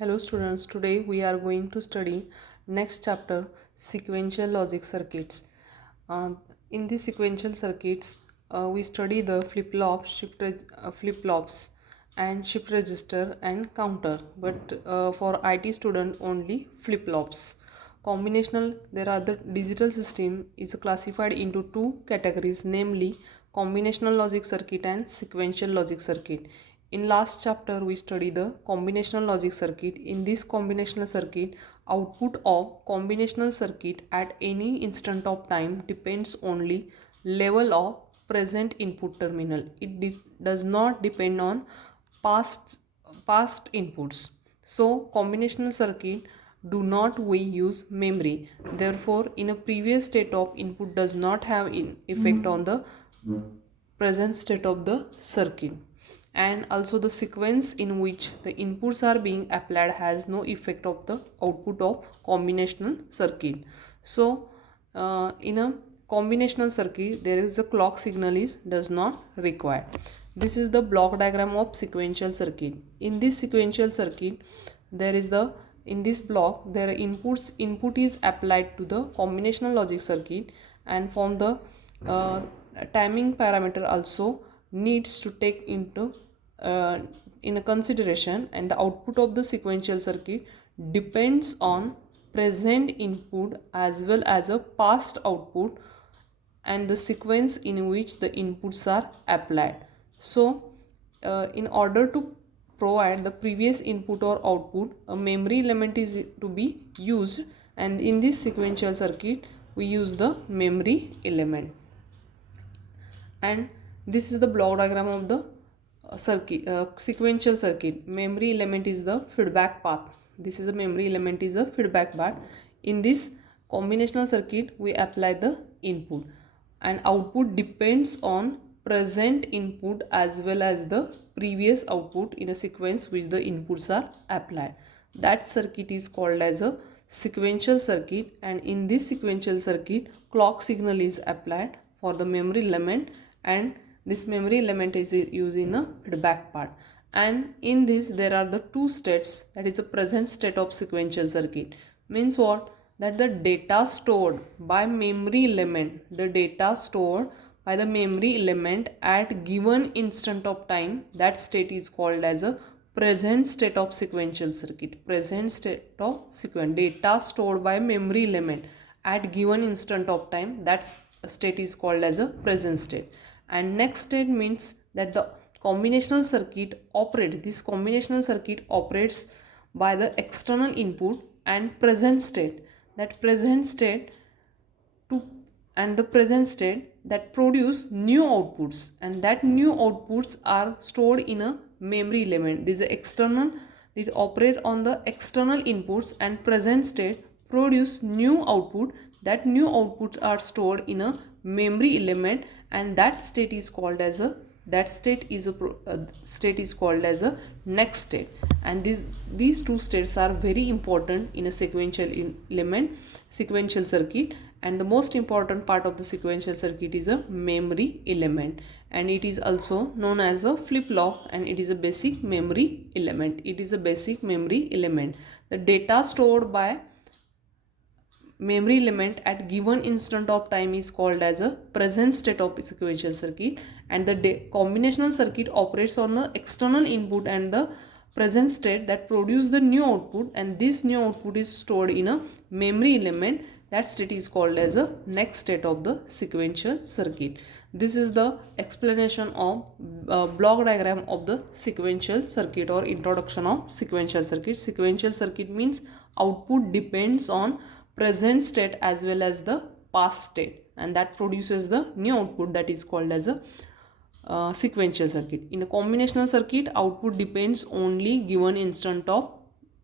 Hello students, today we are going to study next chapter, sequential logic circuits. Uh, in the sequential circuits, we study the flip-flops and shift register and counter, but for IT student only flip-flops. Combinational, there are the digital system is classified into two categories, namely combinational logic circuit and sequential logic circuit. In last chapter we study the combinational logic circuit. In this combinational circuit, output of combinational circuit at any instant of time depends only level of present input terminal. It does not depend on past past inputs. So combinational circuit do not we use memory. Therefore, in a previous state of input does not have effect on the present state of the circuit, and also the sequence in which the inputs are being applied has no effect of the output of combinational circuit. So in a combinational circuit there is a clock signal is does not required. This is the block diagram of sequential circuit. In this sequential circuit, there is the in this block there are input is applied to the combinational logic circuit, and from the uh, timing parameter also needs to take into uh, in a consideration, and the output of the sequential circuit depends on present input as well as a past output and the sequence in which the inputs are applied. So in order to provide the previous input or output, a memory element is to be used, and in this sequential circuit we use the memory element. And this is the block diagram of the sequential circuit. Memory element is the feedback path. This is the memory element is a feedback path. In this combinational circuit we apply the input, and output depends on present input as well as the previous output in a sequence which the inputs are applied. That circuit is called as a sequential circuit, and in this sequential circuit clock signal is applied for the memory element, and this memory element is used in the feedback part. And in this there are the two states, that is the present state of sequential circuit. Means what? That the data stored by memory element, the data stored by the memory element at given instant of time, that state is called as a present state of sequential circuit. Present state of sequence, data stored by memory element at given instant of time, that state is called as a present state. And next state means that the combinational circuit operates, this combinational circuit operates by the external input and present state, that present state to and the present state that produce new outputs, and that new outputs are stored in a memory element. This is external, this operate on the external inputs, and present state produce new output, that new outputs are stored in a memory element, and that state is called as a state is called as a next state. And these two states are very important in a sequential circuit, and the most important part of the sequential circuit is a memory element, and it is also known as a flip-flop, and it is a basic memory element. It is a basic memory element. The data stored by memory element at given instant of time is called as a present state of sequential circuit, and the combinational circuit operates on the external input and the present state that produce the new output, and this new output is stored in a memory element. That state is called as a next state of the sequential circuit. This is the explanation of block diagram of the sequential circuit, or introduction of sequential circuit. Sequential circuit means output depends on present state as well as the past state, and that produces the new output, that is called as a sequential circuit. In a combinational circuit, output depends only given instant of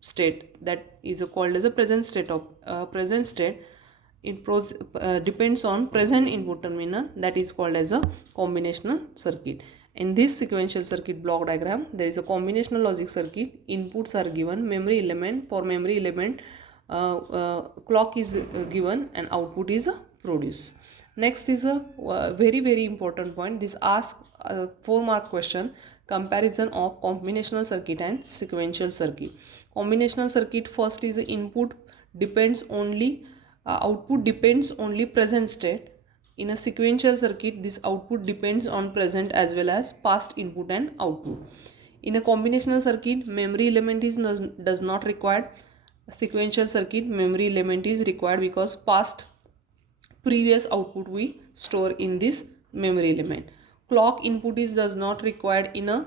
state, that is called as a present state of present state. It depends on present input terminal, that is called as a combinational circuit. In this sequential circuit block diagram, there is a combinational logic circuit. Inputs are given, memory element, for memory element clock is given, and output is produced. Next is a very important point. This asks a 4-mark question Comparison of combinational circuit and sequential circuit. Combinational circuit, first is input depends only output depends only present state. In a sequential circuit, this output depends on present as well as past input and output. In a combinational circuit, memory element is does not required. Sequential circuit, memory element is required because previous output we store in this memory element. Clock input is does not required in a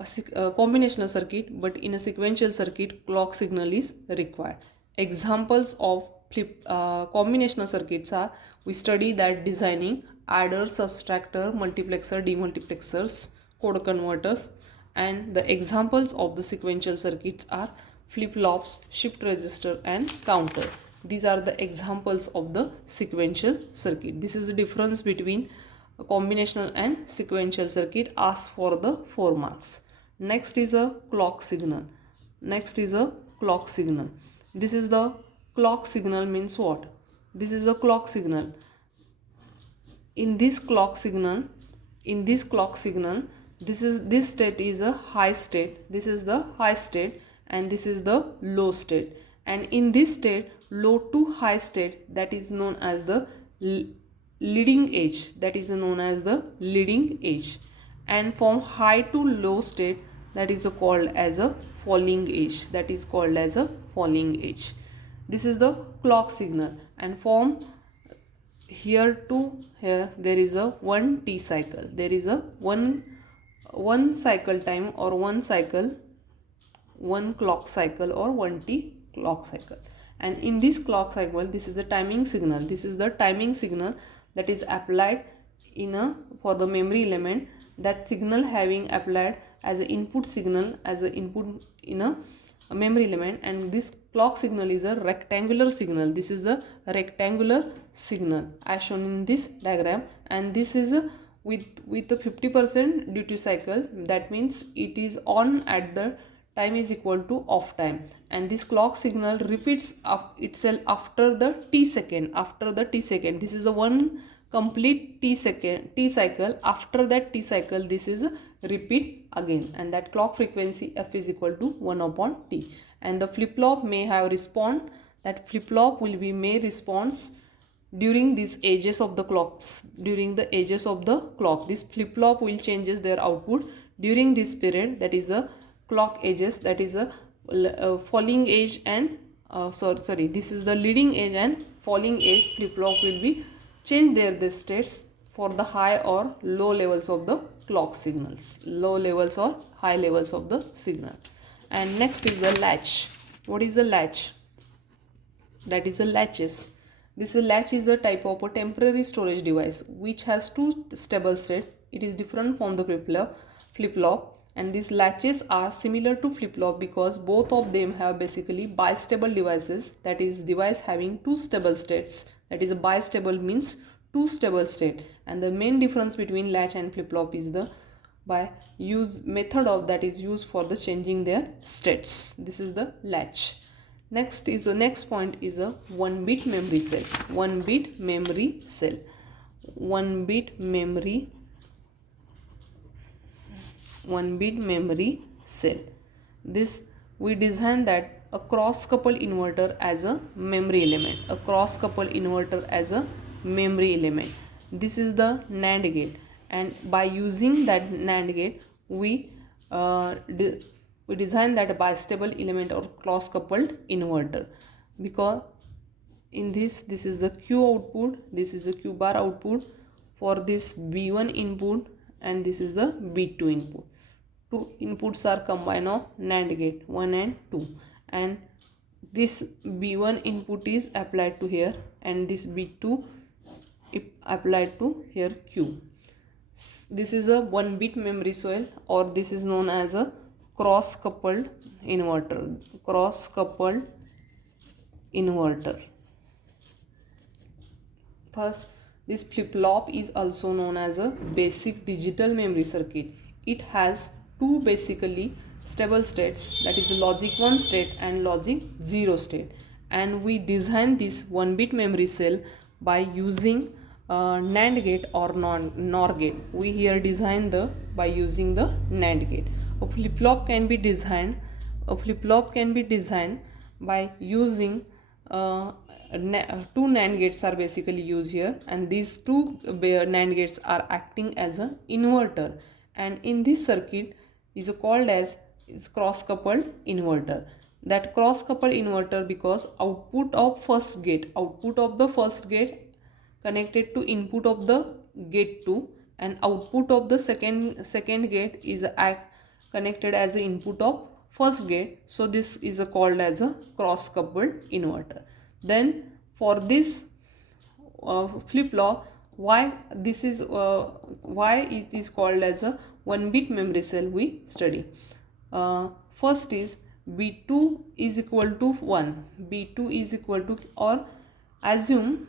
combinational circuit, but in a sequential circuit clock signal is required. Examples of combinational circuits are, we study that designing adder, subtractor, multiplexer, demultiplexers, code converters, and the examples of the sequential circuits are flip-flops, shift register and counter. These are the examples of the sequential circuit. This is the difference between a combinational and sequential circuit asked for the 4 marks. Next is a clock signal. Next is a clock signal. This is the clock signal means what? This is the clock signal. In this clock signal, this state is a high state. This is the high state and this is the low state. And in this state, low to high state, that is known as the leading edge. That is known as the leading edge. And from high to low state, that is called as a falling edge. That is called as a falling edge. This is the clock signal. And from here to here, there is a 1 T cycle. There is a one cycle time or one clock cycle or 1 T clock cycle. And in this clock cycle, this is a timing signal. This is the timing signal that is applied for the memory element. That signal having applied as an input signal, as an input in a memory element, and this clock signal is a rectangular signal. This is the rectangular signal as shown in this diagram, and this is with the 50% duty cycle. That means it is on at the time is equal to off time, and this clock signal repeats itself after the T second. This is the one complete T cycle. After that T cycle, this is repeat again, and that clock frequency f is equal to 1 upon T. And the flip-flop may have respond. That flip-flop will be may response during these edges of the clocks. During the edges of the clock, this flip-flop will changes their output during this period. That is the clock edges. That is a falling edge and this is the leading edge and falling edge. Flip-flop will be change their states for the high or low levels of the clock signals, low levels or high levels of the signal. And next is the latch. What is a latch? That is a latches. This latch is a type of a temporary storage device which has two stable states. It is different from the flip-flop, and these latches are similar to flip-flop because both of them have basically bistable devices. That is device having two stable states. That is a bistable means two stable state, and the main difference between latch and flip-flop is the method of that is used for the changing their states. This is the latch. Next point is a 1-bit memory cell. 1-bit memory cell. 1-bit memory cell. This we design that a cross-coupled inverter as a memory element. A cross-coupled inverter as a memory element. This is the NAND gate, and by using that NAND gate, we design that bistable element or cross-coupled inverter, because in this is the Q output, this is a Q bar output for this B1 input, and this is the B2 input. Two inputs are combined of NAND gate 1 and 2, and this B1 input is applied to here, and this B2 applied to here Q. This is a 1-bit memory cell, or this is known as a cross-coupled inverter. Cross-coupled inverter. Thus, this flip-flop is also known as a basic digital memory circuit. It has two basically stable states, that is logic 1 state and logic 0 state, and we design this 1-bit memory cell by using NAND gate or NOR gate. We here design the by using the NAND gate. A flip-flop can be designed. A flip-flop can be designed by using two NAND gates are basically used here, and these two NAND gates are acting as an inverter, and in this circuit is called as is cross coupled inverter. That cross coupled inverter because output of the first gate connected to input of the gate 2, and output of the second gate is connected as a input of first gate, so this is called as a cross coupled inverter. Then for this flip-flop, why it is called as a 1-bit memory cell we study. First is B2 is equal to 1. B2 is equal to, or assume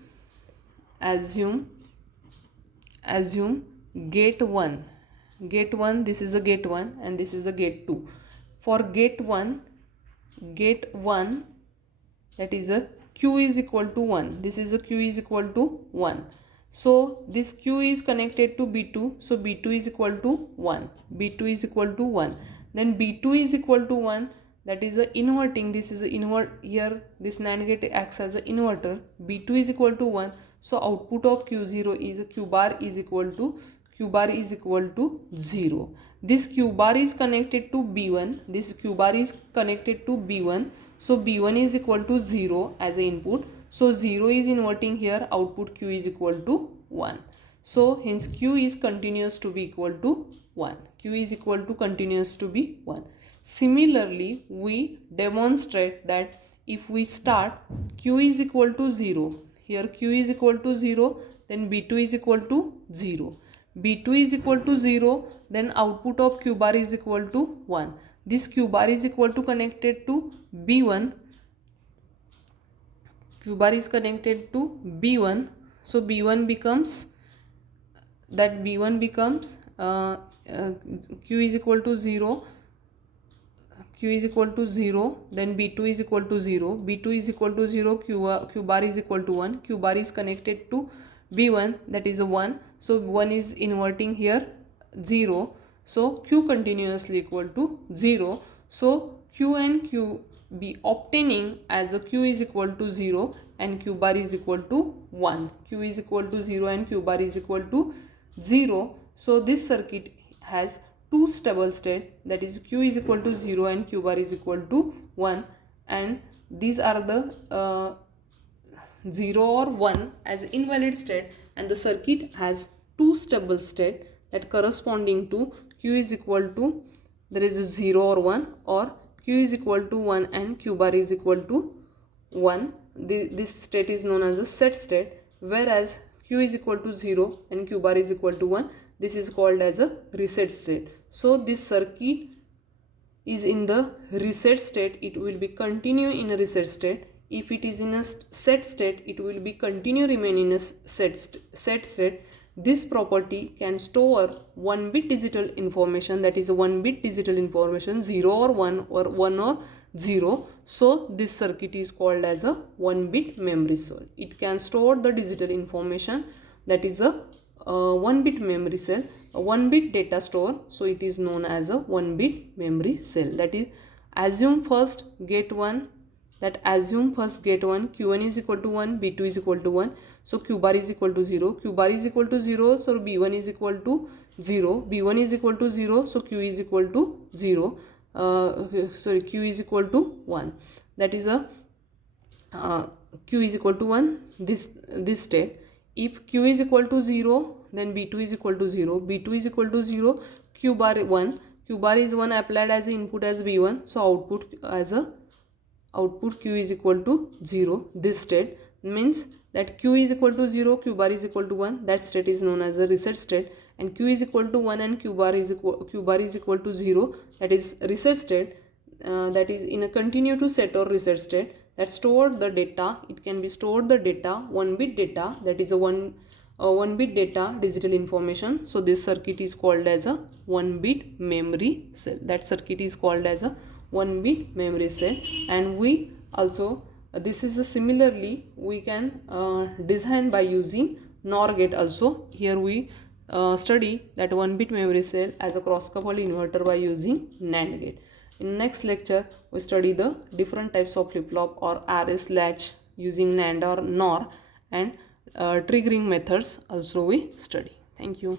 gate 1, this is the gate 1 and this is the gate 2. For gate 1 that is a Q is equal to 1. This is a Q is equal to 1. So this Q is connected to B2. So B2 is equal to 1. B2 is equal to 1. Then B2 is equal to 1. That is the inverting. This is the invert here. This NAND gate acts as an inverter. B2 is equal to 1. So output of Q0 is Q bar is equal to 0. This Q bar is connected to B1. This Q bar is connected to B1. So B1 is equal to 0 as an input. So 0 is inverting here. Output Q is equal to 1. So hence Q is continuous to be equal to 1. Q is equal to continuous to be 1. Similarly, we demonstrate that if we start Q is equal to 0. Here Q is equal to 0. Then B2 is equal to 0. B2 is equal to 0. Then output of Q bar is equal to 1. This Q bar is equal to connected to B1. Q bar is connected to B1. So B1 becomes Q is equal to 0. Q is equal to 0. Then B2 is equal to 0. B2 is equal to 0. Q bar is equal to 1. Q bar is connected to B1, that is a 1. So 1 is inverting here 0. So Q continuously equal to 0. So Q and Q be obtaining as a Q is equal to 0 and Q bar is equal to 1. Q is equal to 0 and Q bar is equal to 0. So this circuit has two stable state, that is Q is equal to 0 and Q bar is equal to 1, and these are the 0 or 1 as invalid state, and the circuit has two stable state that corresponding to Q is equal to, there is a 0 or 1, or Q is equal to 1 and Q bar is equal to 1. This state is known as a set state, whereas Q is equal to 0 and Q bar is equal to 1. This is called as a reset state. So this circuit is in the reset state, it will be continue in a reset state. If it is in a set state, it will be continue remain in a set state. This property can store 1-bit digital information, that is a 1-bit digital information, 0 or 1 or 1 or 0. So this circuit is called as a 1-bit memory cell. It can store the digital information, that is a 1-bit memory cell, a 1-bit data store. So it is known as a 1-bit memory cell. That is, assume first gate 1, Q1 is equal to 1, B2 is equal to 1. So Q bar is equal to 0. Q bar is equal to 0. So B1 is equal to 0. B1 is equal to 0. So Q is equal to 0. Q is equal to 1. That is a Q is equal to 1. This state. If Q is equal to 0, then B2 is equal to 0. B2 is equal to 0. Q bar 1. Q bar is 1 applied as input as B1. So output Q is equal to 0. This state means that Q is equal to 0, Q bar is equal to 1. That state is known as a reset state. And Q is equal to 1 and Q bar is equal to 0. That is reset state. That is in a continue to set or reset state. That stored the data. It can be stored the data, 1-bit data. That is a 1-bit data digital information. So this circuit is called as a 1-bit memory cell. That circuit is called as a 1-bit memory cell. And we also this is a similarly we can design by using NOR gate also. Here we study that 1-bit memory cell as a cross-coupled inverter by using NAND gate. In next lecture, we study the different types of flip-flop or RS latch using NAND or NOR, and triggering methods also we study. Thank you.